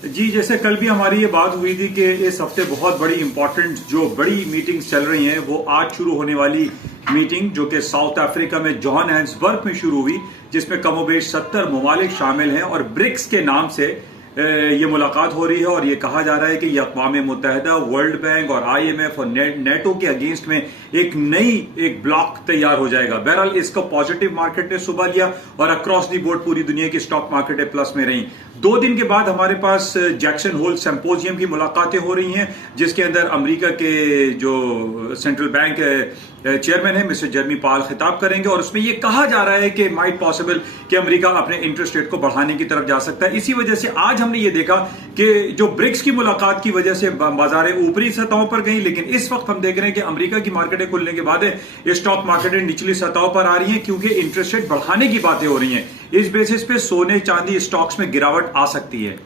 जी, जैसे कल भी हमारी ये बात हुई थी कि इस हफ्ते बहुत बड़ी इंपॉर्टेंट जो बड़ी मीटिंग्स चल रही हैं वो आज शुरू होने वाली मीटिंग जो कि साउथ अफ्रीका में जोहान्सबर्ग में शुरू हुई, जिसमें कमोबेश 70 ममालिक शामिल हैं और ब्रिक्स के नाम से ये मुलाकात हो रही है। और ये कहा जा रहा है कि ये अक़वाम मुत्तहिदा, वर्ल्ड बैंक और IMF और नेटो के अगेंस्ट में एक ब्लॉक तैयार हो जाएगा। बहरहाल इसका पॉजिटिव मार्केट ने सुबह लिया और अक्रॉस दी बोर्ड पूरी दुनिया की स्टॉक मार्केटें प्लस में रही। 2 दिन के बाद हमारे पास जैक्सन होल सिंपोजियम की मुलाकातें हो रही हैं, जिसके अंदर अमेरिका के जो सेंट्रल बैंक चेयरमैन है मिस्टर जेरेमी पावल खिताब करेंगे और उसमें यह कहा जा रहा है कि माइट पॉसिबल कि अमेरिका अपने इंटरेस्ट रेट को बढ़ाने की तरफ जा सकता है। इसी वजह से आज हमने ये देखा कि जो ब्रिक्स की मुलाकात की वजह से बाजारें ऊपरी सतहों पर गई, लेकिन इस वक्त हम देख रहे हैं कि अमेरिका की मार्केटें खुलने के बाद स्टॉक मार्केटें निचली सतहों पर आ रही हैं क्योंकि इंटरेस्ट रेट बढ़ाने की बातें हो रही हैं। इस बेसिस पे सोने चांदी स्टॉक्स में गिरावट आ सकती है।